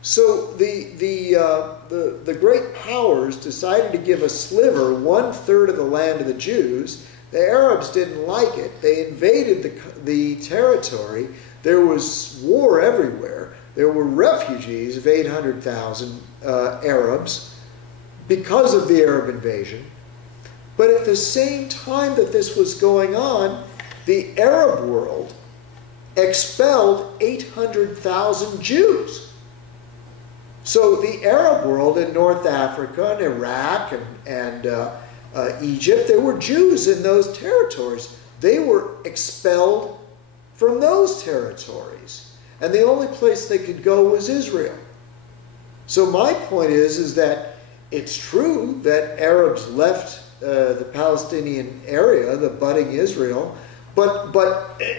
So the great powers decided to give a sliver, 1/3 of the land to the Jews. The Arabs didn't like it. They invaded the territory. There was war everywhere. There were refugees of 800,000 Arabs because of the Arab invasion. But at the same time that this was going on, the Arab world expelled 800,000 Jews. So the Arab world in North Africa and Iraq and Egypt, there were Jews in those territories. They were expelled from those territories. And the only place they could go was Israel. So my point is that it's true that Arabs left the Palestinian area, the budding Israel, but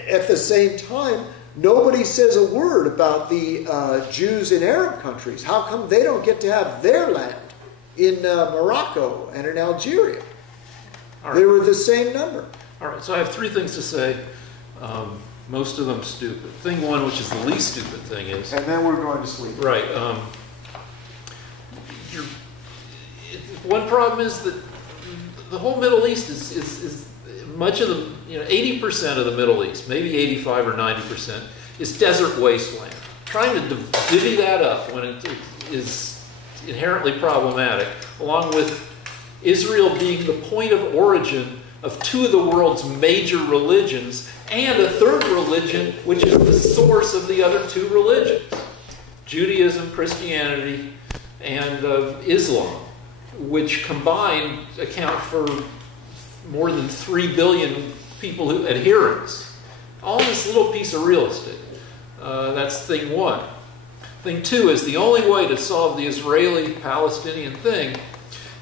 at the same time, nobody says a word about the Jews in Arab countries. How come they don't get to have their land in Morocco and in Algeria? Right. They were the same number. All right, so I have three things to say. Most of them stupid. Thing one, which is the least stupid thing, is... And then we're going to sleep. Right. one problem is that the whole Middle East is much of the, 80% of the Middle East, maybe 85 or 90%, is desert wasteland. Trying to divvy that up when it is inherently problematic, along with Israel being the point of origin of two of the world's major religions and a third religion, which is the source of the other two religions, Judaism, Christianity, and Islam, which combined account for more than 3 billion people adherents. All in this little piece of real estate. That's thing one. Thing two is the only way to solve the Israeli-Palestinian thing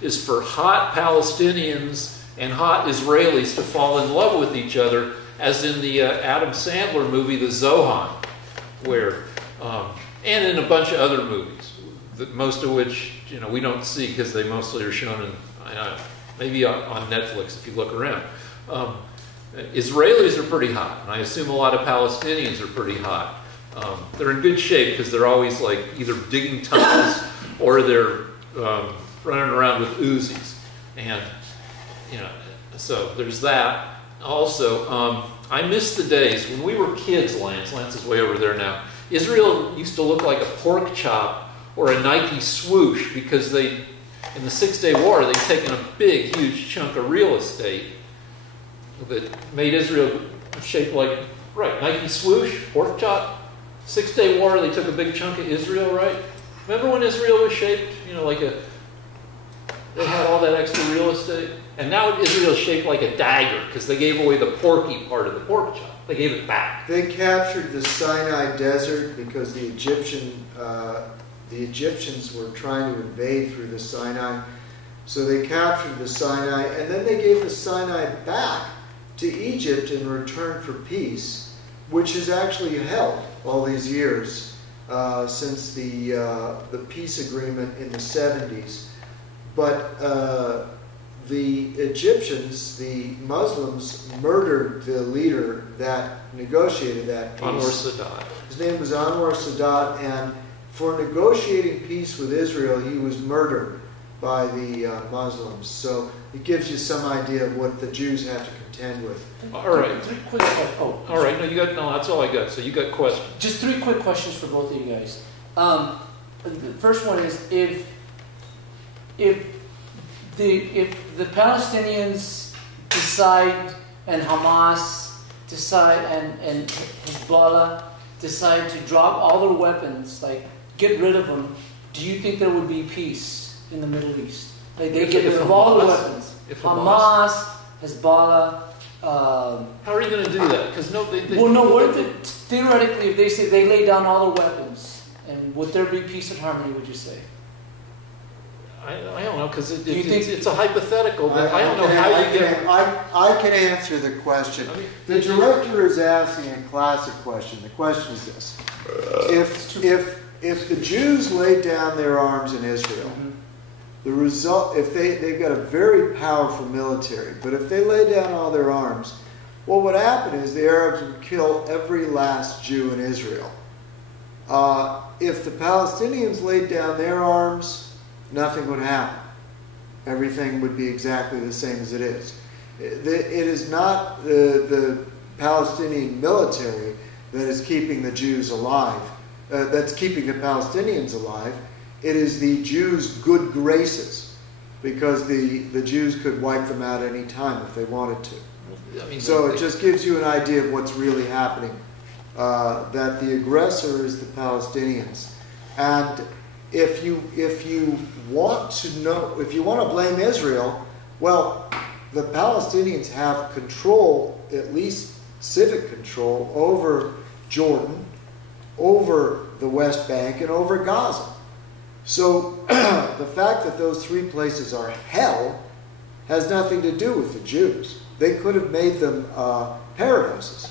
is for hot Palestinians and hot Israelis to fall in love with each other, as in the Adam Sandler movie, The Zohan, where, and in a bunch of other movies, most of which we don't see because they mostly are shown in, maybe on Netflix if you look around. Israelis are pretty hot, and I assume a lot of Palestinians are pretty hot. They're in good shape because they're always like either digging tunnels or they're running around with Uzis, and so there's that. Also, I miss the days when we were kids. Lance is way over there now. Israel used to look like a pork chop or a Nike swoosh because in the 6-Day War, they'd taken a big, huge chunk of real estate that made Israel shaped like, right, Nike swoosh, pork chop. 6-Day War, they took a big chunk of Israel, right? Remember when Israel was shaped, they had all that extra real estate? And now Israel's shaped like a dagger because they gave away the porky part of the pork chop. They gave it back. They captured the Sinai Desert because the Egyptians were trying to invade through the Sinai. So they captured the Sinai, and then they gave the Sinai back to Egypt in return for peace, which has actually held all these years since the peace agreement in the 70s. But the Egyptians, the Muslims, murdered the leader that negotiated that peace. Anwar Sadat. His name was Anwar Sadat, and for negotiating peace with Israel, he was murdered by the Muslims. So it gives you some idea of what the Jews have to contend with. All right. Three quick questions. Oh, all right. No, that's all I got. So you got questions. Just 3 quick questions for both of you guys. The first one is if the Palestinians decide and Hamas decide and Hezbollah decide to drop all their weapons, like get rid of them, do you think there would be peace in the Middle East? Like they get rid of all the weapons. If Hamas, Hezbollah. How are you going to do that? Because what if theoretically, if they say they lay down all their weapons, and would there be peace and harmony? Would you say? I don't know, because it's a hypothetical. But I don't know how you get. I can answer the question. The director is asking a classic question. The question is this: if the Jews laid down their arms in Israel, the result, if they've got a very powerful military, but if they lay down all their arms, what would happen is the Arabs would kill every last Jew in Israel. If the Palestinians laid down their arms, nothing would happen. Everything would be exactly the same as it is. It is not the Palestinian military that is keeping the Jews alive, that's keeping the Palestinians alive. It is the Jews' good graces, because the Jews could wipe them out any time if they wanted to. So it just gives you an idea of what's really happening, that the aggressor is the Palestinians. And if you want to blame Israel, well, the Palestinians have control, at least civic control, over Jordan, over the West Bank, and over Gaza. So the fact that those 3 places are hell has nothing to do with the Jews. They could have made them paradises.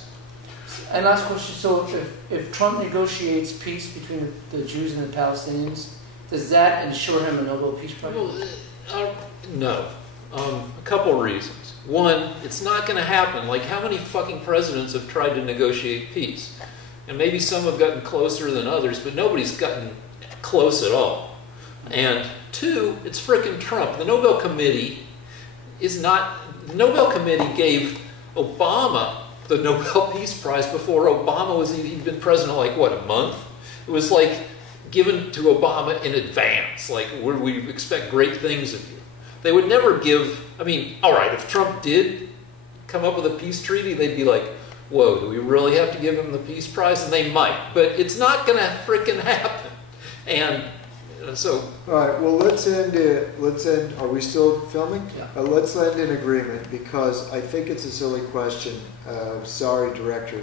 And last question, so if Trump negotiates peace between the Jews and the Palestinians, does that ensure him a Nobel Peace Prize? Well, no. A couple of reasons. One, it's not going to happen. Like, how many fucking presidents have tried to negotiate peace? And maybe some have gotten closer than others, but nobody's gotten close at all. And Two, it's frickin' Trump. The Nobel Committee is not. The Nobel Committee gave Obama the Nobel Peace Prize before Obama was even been president, like what, a month? It was like given to Obama in advance, like we expect great things of you. They would never give. I mean, all right, if Trump did come up with a peace treaty, they'd be like, whoa, do we really have to give him the peace prize? And they might, but it's not going to frickin' happen. And so... All right, well, let's end, are we still filming? Yeah. Let's end in agreement, because I think it's a silly question. Sorry, Director.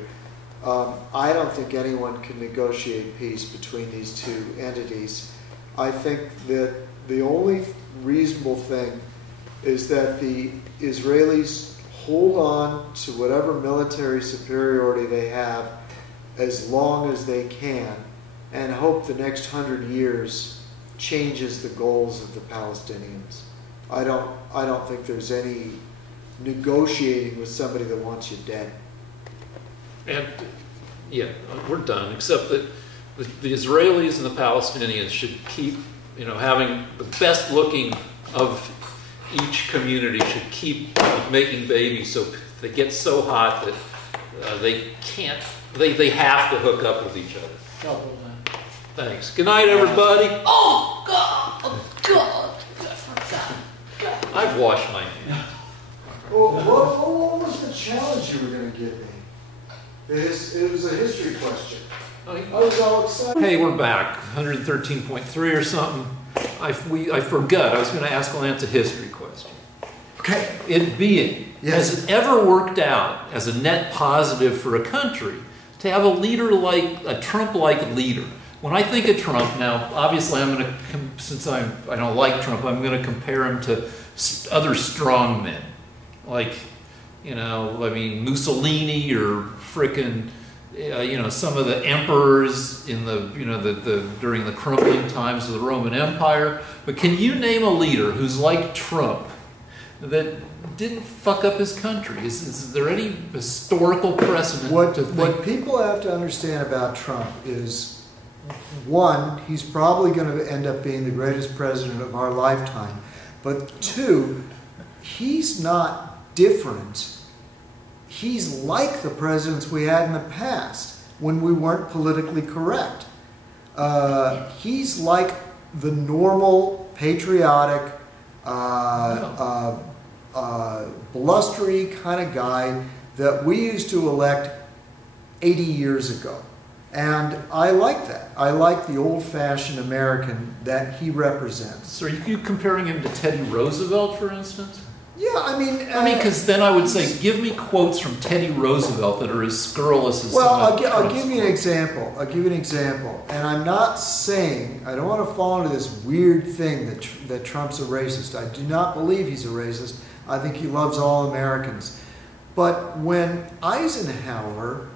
I don't think anyone can negotiate peace between these two entities. I think that the only reasonable thing is that the Israelis hold on to whatever military superiority they have as long as they can, and hope the next 100 years changes the goals of the Palestinians. I don't think there's any negotiating with somebody that wants you dead. And yeah, we're done. Except that the Israelis and the Palestinians should keep, having the best looking of each community should keep making babies, so they get so hot that they can't. They have to hook up with each other. Thanks. Good night, everybody. Oh God! Oh God! God! I've washed my hands. Well, what was the challenge you were going to give me? It was a history question. I was all excited. Hey, we're back. 113.3 or something. I forgot. I was going to ask Lance a history question. Okay. It being, yes. Has it ever worked out as a net positive for a country to have a leader like a Trump-like leader? When I think of Trump, now obviously I'm going to, since I don't like Trump, I'm going to compare him to other strong men, like Mussolini or frickin', some of the emperors in during the crumbling times of the Roman Empire. But can you name a leader who's like Trump that didn't fuck up his country? Is there any historical precedent? What people have to understand about Trump is, one, he's probably going to end up being the greatest president of our lifetime. But two, he's not different. He's like the presidents we had in the past when we weren't politically correct. He's like the normal, patriotic, blustery kind of guy that we used to elect 80 years ago. And I like that. I like the old-fashioned American that he represents. So are you comparing him to Teddy Roosevelt, for instance? Yeah, I mean, because then I would say, give me quotes from Teddy Roosevelt that are as scurrilous as. Well, I'll give you an example. And I'm not saying, I don't want to fall into this weird thing that Trump's a racist. I do not believe he's a racist. I think he loves all Americans. But when Eisenhower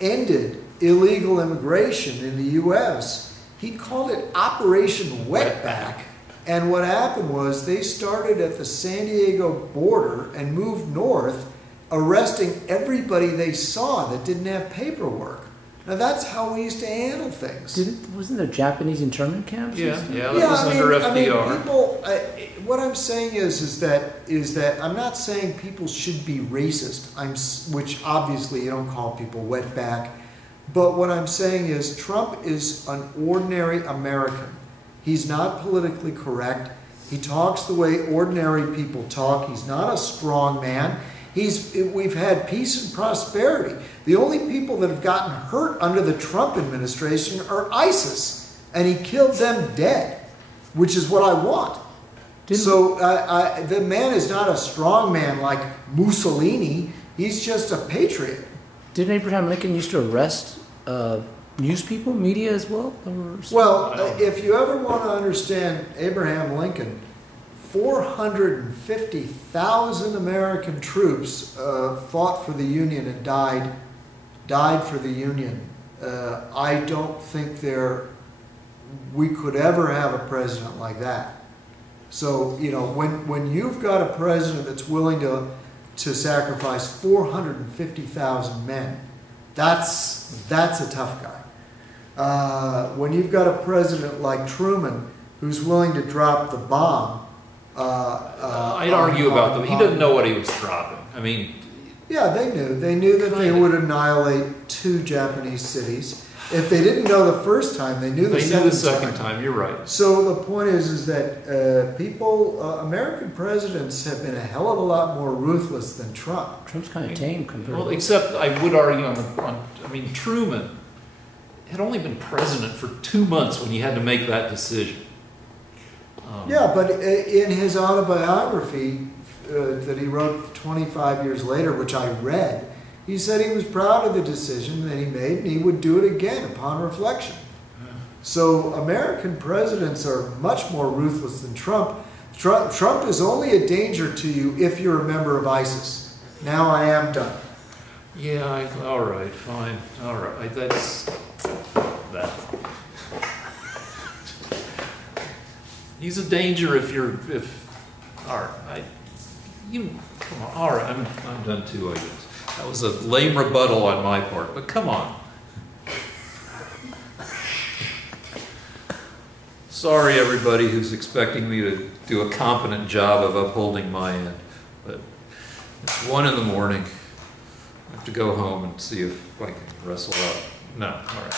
ended illegal immigration in the U.S., he called it Operation Wetback. And what happened was they started at the San Diego border and moved north, arresting everybody they saw that didn't have paperwork. Now that's how we used to handle things. Wasn't there Japanese internment camps? Yeah, that was under FDR. People, what I'm saying is that I'm not saying people should be racist. Which obviously you don't call people wetback. But what I'm saying is Trump is an ordinary American. He's not politically correct. He talks the way ordinary people talk. He's not a strong man. We've had peace and prosperity. The only people that have gotten hurt under the Trump administration are ISIS, and he killed them dead, which is what I want. The man is not a strong man like Mussolini. He's just a patriot. Didn't Abraham Lincoln used to arrest news people, media as well? Well, if you ever want to understand Abraham Lincoln, 450,000 American troops fought for the Union and died for the Union. I don't think we could ever have a president like that. So, when you've got a president that's willing to sacrifice 450,000 men, that's a tough guy. When you've got a president like Truman who's willing to drop the bomb. I'd argue about them. He doesn't know what he was dropping. I mean, yeah, they knew. They knew that they would annihilate 2 Japanese cities. If they didn't know the first time, they knew the second time. You're right. So the point is that American presidents have been a hell of a lot more ruthless than Trump. Trump's kind of tame compared Well, to... except I would argue Truman had only been president for 2 months when he had to make that decision. Yeah, but in his autobiography that he wrote 25 years later, which I read, he said he was proud of the decision that he made and he would do it again upon reflection. So American presidents are much more ruthless than Trump. Trump is only a danger to you if you're a member of ISIS. Now I am done. Yeah, all right, fine. All right, that's that. He's a danger all right, come on, all right, I'm done too, I guess. That was a lame rebuttal on my part, but come on. Sorry, everybody who's expecting me to do a competent job of upholding my end, but it's 1 in the morning. I have to go home and see if I can wrestle up. No, all right.